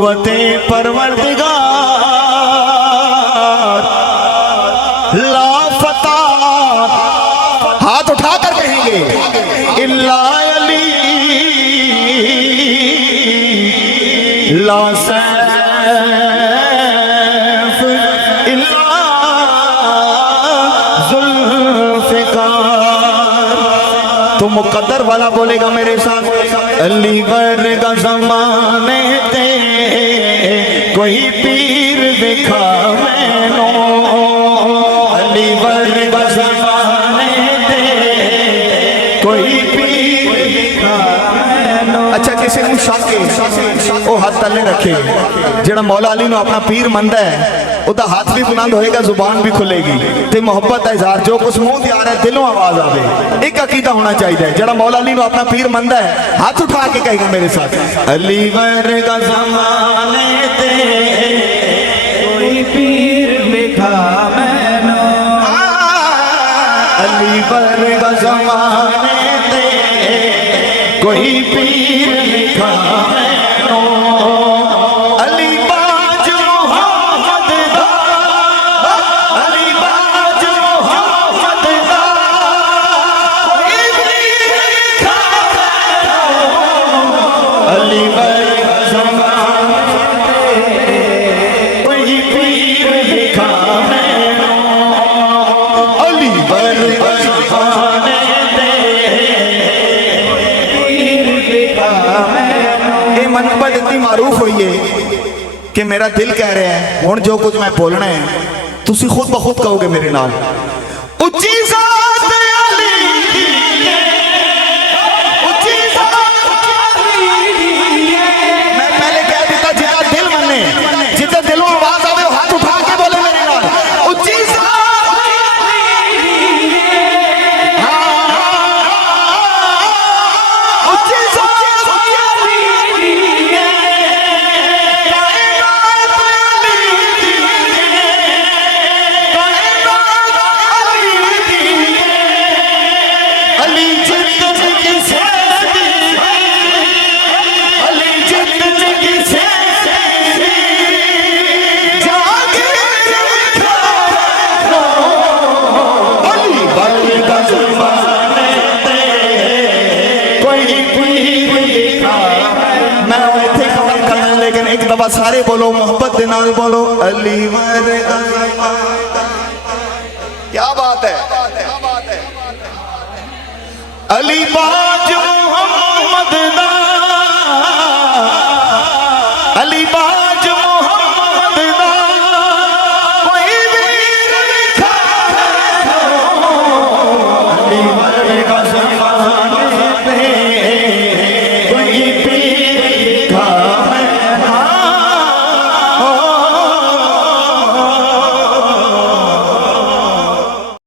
कुव्वते परवरदिगार लाफता, हाथ उठाकर कहेंगे इल्ला अली ला सैफ इल्ला जुल्फ़िकार। तो मुकद्दर वाला बोलेगा मेरे साथ, अली वर्गा ज़माने ते कोई पीर दिखा मैनो, अली वर्गा ज़माने ते कोई पीर दिखा मैनो। अच्छा किसी को शक है वो हाथ तले रखे, जेड़ा मौला अली नु अपना पीर मनदा है उदा हाथ भी बुलंद होएगा, जुबान भी खुलेगी ते मोहब्बत का इजहार जो कुछ मुंह ते आ रहा है दिलों आवाज आवे। एक अकीदा होना चाहिए, जेड़ा मौला अली नु अपना पीर मनदा है हाथ उठा के कहेगा मेरे साथ, अली वर्गा ज़माने ते कोई पीर दिखा मैनो, अली वर्गा ज़माने ते कोई पीर दिखा मैनो, अली बाज मोहम्मद दा, अली बाज मोहम्मद दा कोई पीर दिखा मैनो, अली वर्गा ज़माने ते कोई पीर दिखा मैनो, अली वर्गा ज़माने ते पीर दिखा मैनो। ये मनपद इतनी मारूफ हुई है कि मेरा दिल कह रहा है हुण जो कुछ मैं बोलना है तुसी खुद ब खुद कहोगे मेरे नाल, उच्ची ज़ात अली दी है, उच्ची ज़ात अली दी है। मैं पहले कह देता जितना दिल मने, जितना दिलों आवाज आवे हाथ उठा के बोले मेरे नाल, उच्ची ज़ात अली दी है, उच्ची ज़ात अली दी है, कायनात अली दी है, कायनात अली दी है, अली जिद्द किसे दी है, अली जिद्द किसे दी, जागे रखा रो, अली वर्गा ज़माने ते कोई पीर दिखा। मैं इत्थे खत्म करना, लेकिन एक दफा सारे बोलो मोहब्बत दे नाल बोलो, अली वर्गा ज़माने। क्या बात है, अली